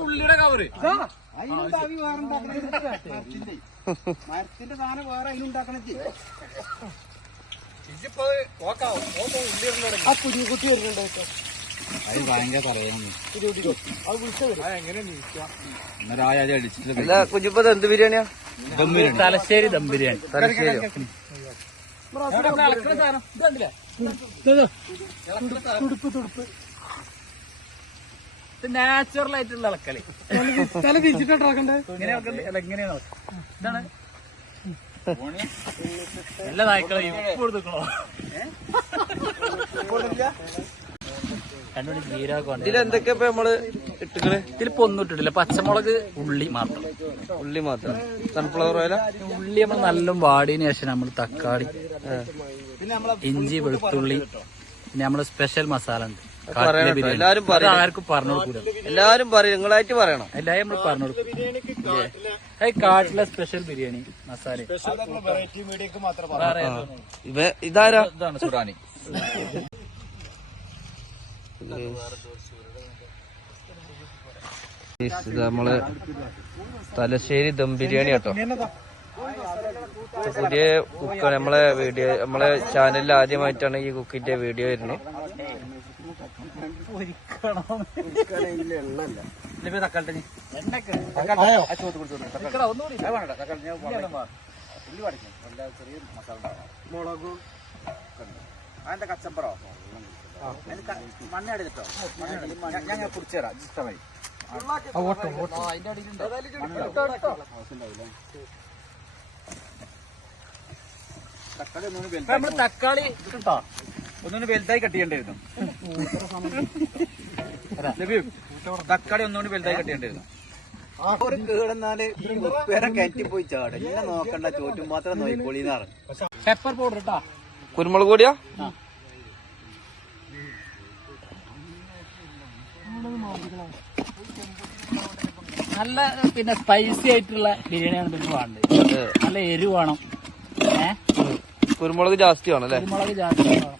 ഉള്ളിയുടെ കവറ് വേറെ ആ പുതിയ കുട്ടി വരുന്നുണ്ട് അല്ല കുഞ്ഞിപ്പത് എന്ത് ബിരിയാണിയാ? തലശ്ശേരി ദം ബിരിയാണി. തലശ്ശേരി ദം ബിരിയാണി. തലശ്ശേരി. തുടുപ്പ് തുടുപ്പ്. ഇത് നാച്ചുറൽ ആയിട്ടുള്ള ഇളക്കൽ തല തിരിച്ചിട്ടാക്കണ്ടേ ഇങ്ങനെ ഇളക്കണ്ട അല്ല ഇളക്കുക. ഇതാണ്. എല്ലാ നായ്ക്കളെ ഇതിൽ എന്തൊക്കെയാ ഇപ്പൊ നമ്മൾ ഇട്ടുകൾ ഇതിലിപ്പോ ഒന്നും ഇട്ടിട്ടില്ല. പച്ചമുളക് ഉള്ളി മാത്രം. ഉള്ളി മാത്രം. സൺഫ്ലവർ ഓയില ഉള്ളി നമ്മൾ നല്ല വാടിയതിനു ശേഷം നമ്മൾ തക്കാളി ഇഞ്ചി വെളുത്തുള്ളി പിന്നെ നമ്മൾ സ്പെഷ്യൽ മസാല ഉണ്ട്. ബിരിയാണി. എല്ലാരും അത്. ആർക്കും പറഞ്ഞു കൊടുക്കൂല. എല്ലാരും പറയും നിങ്ങളായിട്ട് പറയണം. എല്ലാരും നമ്മൾ പറഞ്ഞു കൊടുക്കും. കാട്ടിലെ സ്പെഷ്യൽ ബിരിയാണി മസാല. വേറെ ഇവ ഇതാരാ? ഇതാണ് സുഡാനി ഇത് നമ്മൾ തലശ്ശേരി ദം ബിരിയാണി കേട്ടോ. പുതിയ കുക്ക് നമ്മളെ വീഡിയോ നമ്മളെ ചാനലിൽ ആദ്യമായിട്ടാണ് ഈ കുക്കിന്റെ വീഡിയോ വരുന്നത്. മുളകും അതിന്റെ കച്ചപ്പറോ മണ്ണെടുത്തോ ഞാൻ കുടിച്ചുതരാം ഇഷ്ടമായി നമ്മൾ തക്കാളി കിട്ടോ ഒന്നുകൂടി വലുതായി കട്ട് ചെയ്യേണ്ടിയിരുന്നു ലബീബ്, തക്കാളി ഒന്നുകൂടി വലുതായി കട്ട് ചെയ്യേണ്ടിയിരുന്നു ഒരു കേടുന്നാൽ ഉപ്പേരെ കയറ്റി പോയി ചാടും. എന്നെ നോക്കണ്ട ചോറ്റും മാത്രം നോയിക്കോളിന്ന് പറഞ്ഞു. പെപ്പർ പൗഡർ ഇട്ടാ. കുരുമുളക് പൊടിയാ? നല്ല പിന്നെ സ്പൈസി ആയിട്ടുള്ള ബിരിയാണി ആണ് വേണ്ടത്. നല്ല എരിവ് വേണം. ഏഹ് കുരുമുളക് ജാസ്തി വേണം അല്ലേ? കുരുമുളക് ജാസ്തി വേണം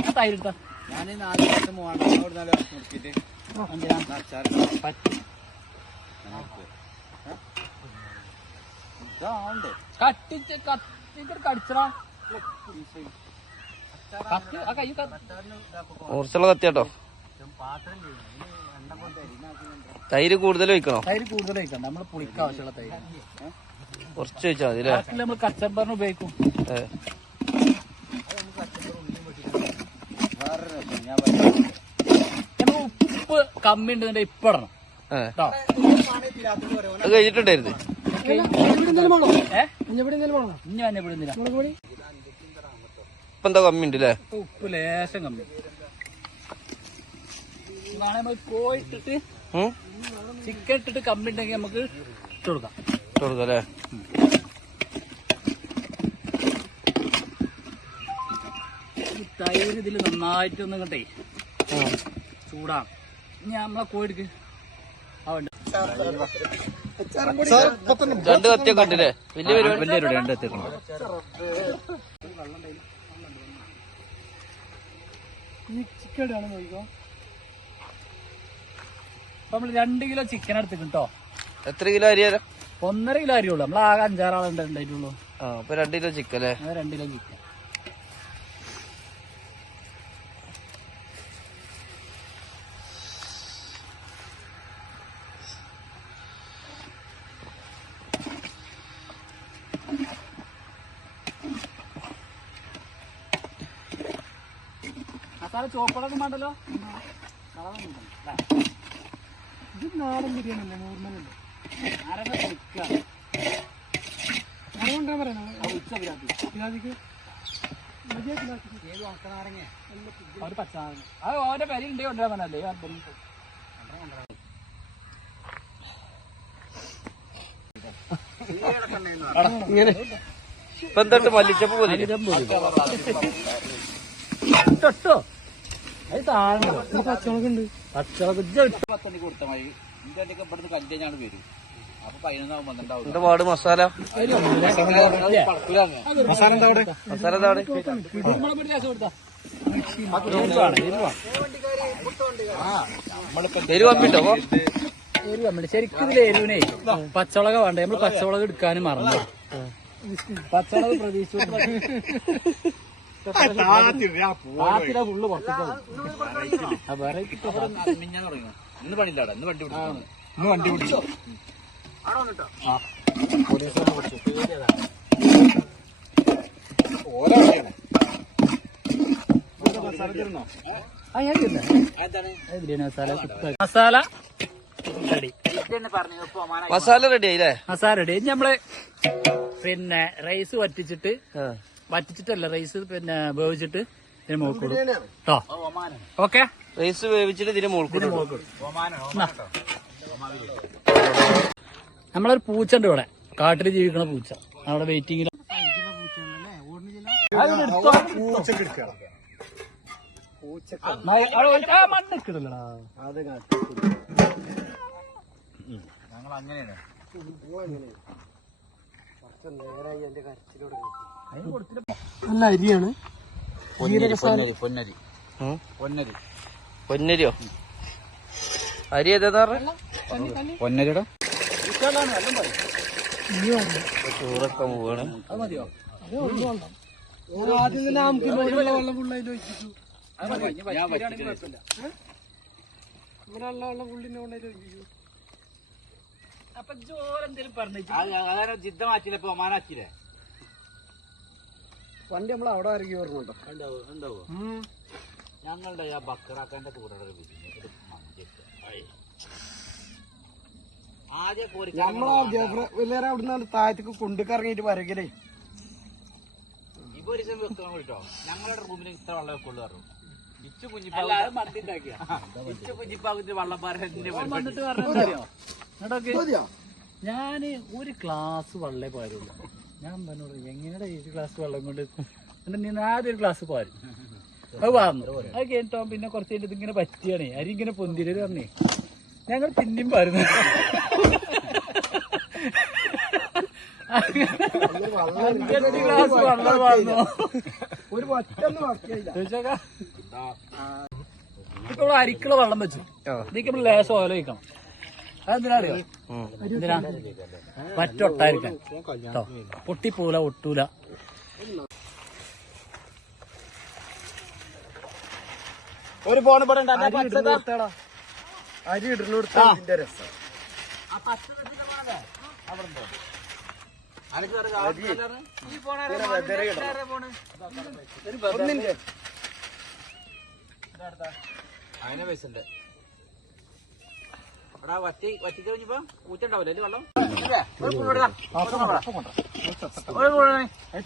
ഞാൻ തൈര് ഇട്ടോ? ഞാൻ നാല് മൂവാണ്ട് പറ്റും ഇതാണ്ടേ കട്ടിച്ച് കത്തിട്ട് കടിച്ചടാ. മൂർച്ചുള്ള കത്തിയാട്ടോ. തൈര്. കൂടുതൽ ഒഴിക്കണോ? തൈര് കൂടുതൽ ഒഴിക്കണം നമ്മൾ പുളിക്ക് ആവശ്യമുള്ള തൈര് കുറച്ച് ഒഴിച്ചാൽ മതി അല്ലേ? നമ്മൾ കച്ചമ്പറിന് ഉപയോഗിക്കും ഏ. നമ്മൾ ഉപ്പ് കമ്മി ഉണ്ടെന്നുണ്ടെങ്കിൽ ഇപ്പൊ ഇടണം ഏ. കേട്ടോ അത് കഴിഞ്ഞിട്ടുണ്ടായിരുന്നു ഏ കുഞ്ഞപ്പടി എന്തെങ്കിലും വേണോ ഇനി ഇപ്പൊ എന്താ കമ്മി ഉണ്ട് അല്ലേ ഇപ്പൊ ഉപ്പ് ലേശം കമ്മി. ഇതാണ് നമ്മൾ കോഴി ഇട്ടിട്ട് ഉം? ചിക്കൻ ഇട്ടിട്ട് കമ്മി ഉണ്ടെങ്കിൽ നമുക്ക് ഇട്ടുകൊടുക്കാം ഇട്ട് കൊടുക്കാം അല്ലേ? തൈര് ഇതിൽ നന്നായിട്ടൊന്നും കണ്ടേ. ചൂടാണ് നമ്മളെ കോഴിക്ക് രണ്ട് കത്തിയ കണ്ടില്ലേ? വലിയ വലിയ രണ്ട് കത്തി ഇടാണ് നോക്കിക്കോ നമ്മൾ രണ്ട് കിലോ ചിക്കൻ എടുത്തിട്ടുണ്ടോ എത്ര കിലോ അരി ഒന്നര കിലോ അരിയുള്ളൂ. നമ്മൾ ആകെ അഞ്ചാറാളുണ്ട് ഉണ്ടായിട്ടുള്ളൂ ആ അപ്പൊ രണ്ട് കിലോ ചിക്കൻ അല്ലേ? രണ്ട് കിലോ ചിക്കൻ മസാല ചോപ്പടൊക്കെ വേണ്ടല്ലോ ഇത് നാടൻ ബിരിയാണി അല്ലേ നോർമൽ അല്ലേ ആരൊക്കെ ഉച്ച വിരാത്തി പിലാജിക്ക് വലിയ പിലാജിക്ക് ഒരു പച്ച അത് ഓന്റെ പേര് കൊണ്ടുവരാൻ പറഞ്ഞല്ലേ ഇങ്ങനെ. ഇപ്പൊ മല്ലിച്ചപ്പ് പോലെ തൊട്ടോ? എന്താ പാട്? മസാല? ഇല്ലേ? മസാല എന്താ അവിടെ? എരിവ് എരിവ് ശരിക്കും ഇതിൽ എരിവിനെ പച്ചമുളക് വേണ്ട? നമ്മൾ പച്ചമുളക് എടുക്കാനും മറന്നു. പച്ചമുളക് പ്രതീക്ഷിച്ചു. ആത്തിര ഫുള്ള് പുറത്തേക്ക് വെറൈറ്റി ഇന്ന് പണിയില്ലാടാ ഇന്ന് വണ്ടി പിടിച്ചു ഇന്ന് വണ്ടി പിടിച്ചോ? ഓരോ വണ്ടിയാണ് ബിരിയാണി മസാല മസാല റെഡി. ആയില്ലേ മസാല റെഡി. ഇനി നമ്മൾ പിന്നെ റൈസ് വറ്റിച്ചിട്ട് വറ്റിച്ചിട്ടല്ല റൈസ് പിന്നെ വേവിച്ചിട്ട് ഇതിന് മോക്കൂടും കേട്ടോ ഓക്കെ? റൈസ് വേവിച്ചിട്ട് ഇതിന് മുൾക്കൂടും നമ്മളൊരു പൂച്ച ഉണ്ട് ഇവിടെ. കാട്ടിൽ ജീവിക്കണ പൂച്ച. അവിടെ വെയിറ്റിംഗിൽ ഞങ്ങൾ അങ്ങനെയാണ്. നല്ല അരിയാണ്. പൊന്നരി പൊന്നരി പൊന്നരി. ഉം. പൊന്നരി. പൊന്നരിയോ? അരി ഏതാ പൊന്നരിയുടെ? ചോറൊക്കെ പോവാണ് അത് മതിയോ? ആദ്യം തന്നെ നമുക്ക് വെള്ളം ഫുള്ളായിട്ട് ഒഴിച്ചു ഇവിടെയുള്ള വെള്ളം ഫുള്ളിനെ കൊണ്ടായിട്ട് ഒഴിച്ചു അപ്പൊ ജോലെന്തേലും പറഞ്ഞു ജിദ്ദ മാറ്റിയില്ല? ഇപ്പൊ ഒമാനാക്കിയില്ലേ വണ്ടി നമ്മൾ അവിടെ ഇറങ്ങി വരുന്നുണ്ടോ ഉണ്ടാവോ? ഞങ്ങളുടെ ആ ബക്കറാക്കാന്റെ കൂടെ നമ്മളാ വലിയ അവിടുന്ന് താഴത്തേക്ക് കൊണ്ടുക്കറങ്ങിട്ട് വരകലേ ഇപ്പൊ ഒരു ദിവസം വെക്കാൻ കേട്ടോ ഞങ്ങളുടെ റൂമിൽ ഇത്ര വെള്ളം വെക്കുള്ളൂ പറഞ്ഞു. ഇച്ചു കുഞ്ഞിപ്പാകുന്ന വള്ളപ്പാരന്റെ പറഞ്ഞോ ഞാൻ ഒരു ക്ലാസ് വള്ളേ പോരുള്ളൂ ഞാൻ പറഞ്ഞോളൂ എങ്ങനെയാ ഈ ക്ലാസ് വള്ളം കൊണ്ട് എന്നിട്ട് നീ ആദ്യം ഒരു ഗ്ലാസ് പോരും. അത് വാർന്നു. അത് കേട്ടോ പിന്നെ കുറച്ച് കഴിഞ്ഞിട്ട് ഇങ്ങനെ പറ്റിയാണേ. അരി ഇങ്ങനെ പൊന്തിരി പറഞ്ഞേ ഞങ്ങൾ പിന്നെയും പാരുന്നു. അഞ്ചെട്ട് ഗ്ലാസ് വെള്ളം വാർന്നു. ഒരു ഇപ്പൊ അരിക്കുള്ള വെള്ളം വെച്ചു. ഇതിക്ക് നമ്മൾ ലേശം ഓല വയ്ക്കണം അതെന്തിനാ അറിയോ എന്തിനാ? പറ്റൊട്ടായിരിക്കാൻ കേട്ടോ പൊട്ടിപ്പോല ഒട്ടൂല. ഒരു ഫോൺ ഇവിടെ. അരി ഇതിന്റെ രസം അതിനെ പൈസ ഉണ്ട്. ഇവിടെ വറ്റി വറ്റിച്ച് കഴിഞ്ഞപ്പോ വെള്ളം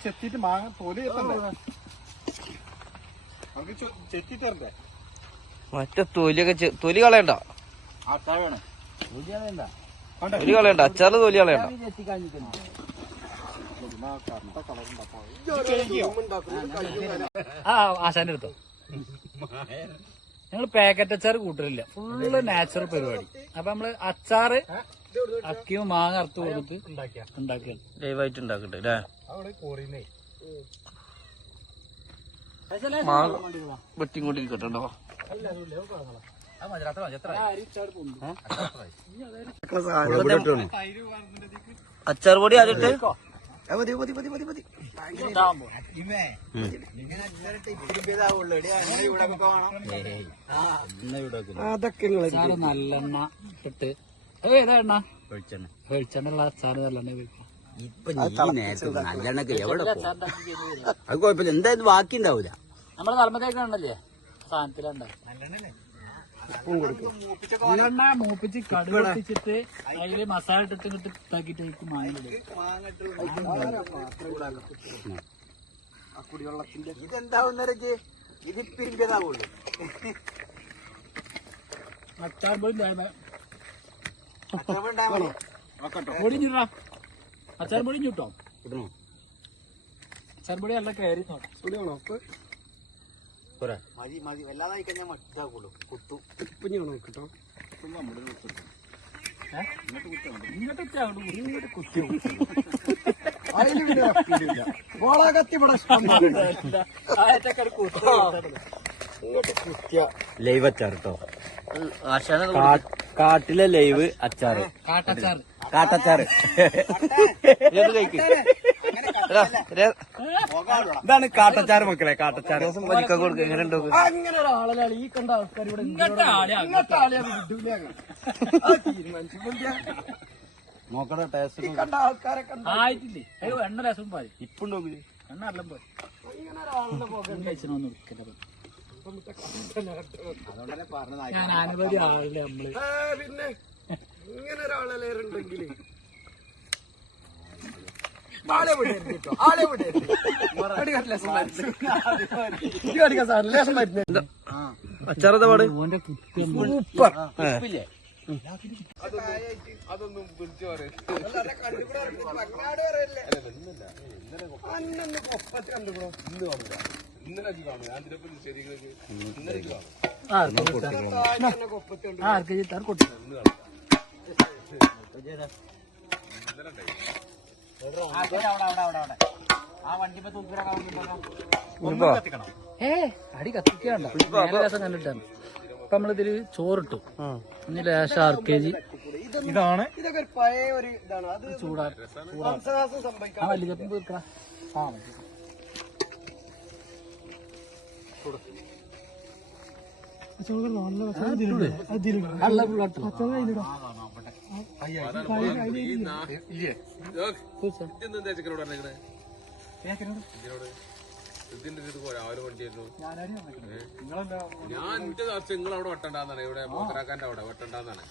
ചെത്തിയിട്ട് മാങ്ങ തോലി മറ്റേ തൊലിയൊക്കെ തൊലി കളയണ്ട. തൊലി കളയണ്ട. അച്ചാറ് തൊലി കളയണ്ട. ആ ആശാന്റെ അടുത്തോ? ഞങ്ങൾ പാക്കറ്റ് അച്ചാർ കൂട്ടലില്ല. ഫുള്ള് നാച്ചുറൽ പരിപാടി. അപ്പൊ നമ്മൾ അച്ചാറ് അക്കിയും മാങ്ങ അറുത്ത് കൊടുത്തിട്ട് ഉണ്ടാക്കിയാണ് ലൈവായിട്ട് ഉണ്ടാക്കട്ടെ അല്ലേ മാങ്ങ വെട്ടിക്കൊണ്ടിരിക്കട്ടെ അച്ചാർ പൊടി അതിട്ട് മതി മതി മതി മതി മതി. അതൊക്കെ നല്ലെണ്ണ ഇട്ട് ഏതാ എണ്ണ? വെളിച്ചെണ്ണ. വെളിച്ചെണ്ണ അച്ചാറ് നല്ലെണ്ണ ഇപ്പൊ നീ നേരത്തെ നല്ലെണ്ണക്ക് എവിടെ പോകും അത് കുഴപ്പമില്ല. എന്തായാലും ബാക്കി ഉണ്ടാവൂല നമ്മളെ തലമത്തേക്കാണല്ലേ സാധനത്തിലുണ്ടാവും നല്ലെണ്ണ മൂപ്പിച്ച് കടുക് പൊട്ടിച്ചിട്ട് അതിൽ മസാല ഇട്ടിട്ട് ഇങ്ങോട്ട് ഇതാക്കിയിട്ട് അതിലേക്ക് മാങ്ങ ഇതെന്താവുന്നേരക്ക് ഇത് പിരിമ്പതാവുള്ളൂ അച്ചാർ പൊടി പൊടിഞ്ഞിട്ടാ അച്ചാർ പൊടി കിട്ടോ അച്ചാർ പൊടി നല്ല കയറി നോക്കാം. പോരാ. മതി മതി. വല്ലാതായി കഴിഞ്ഞാൽ മറ്റാക്കുള്ളൂ കുത്തു. ഇപ്പിഞ്ഞാണോ കേട്ടോ ഇങ്ങോട്ട് ഇങ്ങോട്ട് കുത്തി അതിന് പിന്നെ വക്കീലില്ല മുളകത്തി ഇവിടെ ഇഷ്ടം പോലെ ഉണ്ട്. ഇങ്ങോട്ട് കുത്തിയ. ലൈവ് അച്ചാർ കേട്ടോ കാട്ടിലെ ലൈവ് അച്ചാറ്. കാട്ടച്ചാറ്. കാട്ടച്ചാറ്. ഏത് കഴിക്ക് ഇതാണ് കാട്ടച്ചാർ മക്കളെ കാട്ടച്ചാർ വലിക്ക കൊടുക്ക കൊടുക്കുക എങ്ങനെ ഉണ്ടോ അങ്ങനെ ഒരാളാണ് ഈ കണ്ട ആൾക്കാർ ഇവിടെ ഇങ്ങോട്ട് ആളെയാ, ഇങ്ങോട്ട് ആളെയാ വിടൂല അങ്ങ്. ആ തീരുമാനിച്ചു പുള്ളിയാ. നോക്കണ ടേസ്റ്റ് കണ്ട ആൾക്കാരെ കണ്ട ആയിട്ടില്ലേ? അയ്യോ എണ്ണ രസം പോയി ഇപ്പുണ്ടോ എണ്ണ എല്ലാം പോയി ഇങ്ങനെ ഒരാളുടെ പോകെ എണ്ണ കഴിച്ചൊന്നും എടുക്കില്ല ഞാൻ അനവധി ആളില്ലേ നമ്മൾ. പിന്നെ ഇങ്ങനെ ഒരാളെ ഉണ്ടെങ്കിൽ ആളെ വിടരുത് കേട്ടോ വിടരുത്. അച്ചാറത്തെ പാട്? സൂപ്പർ. ആർക്ക് ചീത്താർ കൊട്ടി? ഏ അടി കത്തിക്കണ്ട. രസം കണ്ടിട്ടാണ്. ഇപ്പൊ നമ്മളിതിൽ ചോറിട്ടു. ഇനി ലേശം ആർ കെ ജി. ഇതാണ്. ഇതൊക്കെ ഒരു പഴയ ഒരു ഇതാണ്. അത് ചൂടാ ആ വലിയ ചപ്പം തീർക്കാം ആ ഞാൻ എന്റെ നിങ്ങൾ അവിടെ വെട്ടണ്ടാന്നാണ്. ഇവിടെ മോക്കറാക്കാന്റെ അവിടെ വെട്ടണ്ടാന്നാണ്.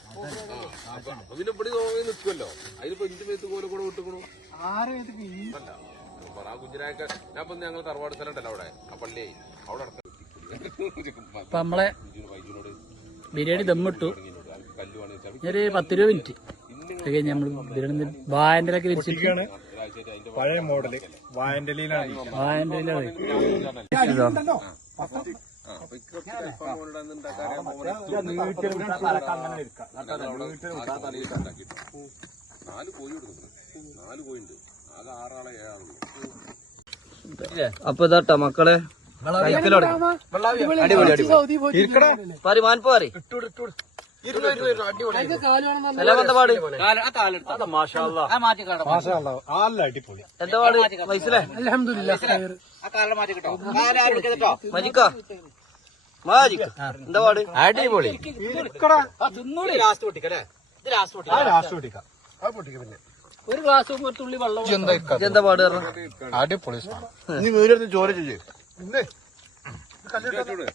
അപ്പൊ പിന്നെ ഇവിടെ നിൽക്കുമല്ലോ അതിലിപ്പോ എന്റെ മേത്ത് പോലെ കൂടെ വിട്ടുക്കണു? അല്ല. പറ ആ കുഞ്ഞിനായൊക്കെ ഞാൻ ഞങ്ങൾ തറവാട് സ്ഥലം ഉണ്ടല്ലോ അവിടെ. ആ പള്ളിയായി. അവിടെ അപ്പൊ നമ്മളെ ബിരിയാണി ദമ്മിട്ടു. ഒരു പത്ത് രൂപ മിനിറ്റ്. അത് കഴിഞ്ഞ് നമ്മൾ ബിരിയാണി വായന്റെലൊക്കെ വിരിച്ചിട്ട് പഴയ മോഡൽ. വായന്റെലാണ് നാല് കോഴി നാല് കോഴിണ്ട് ആകെ ആറാളെ ഏഴാളുള്ളൂ അപ്പൊ ഇതാട്ടാ മക്കളെ. അടിപൊളി. അടിപൊളി. പാരി മാൻപോ പാരി. എല്ലാം എന്താ പാട്? എന്താ പാട്? വയസ്സിലെ? മജിക്ക. മാജിക്ക. എന്താ പാട്? അടിപൊളി. ആ ലാസ്റ്റ് പൊട്ടിക്കാം. ഒരു ഗ്ലാസ് ഒരു തുള്ളി വെള്ളം എന്താ പാട് അടിപൊളി നീ വീടെടുത്ത് ചോര ചെയ്യേ. ഇന്നേ കല്ലിട്ടോട്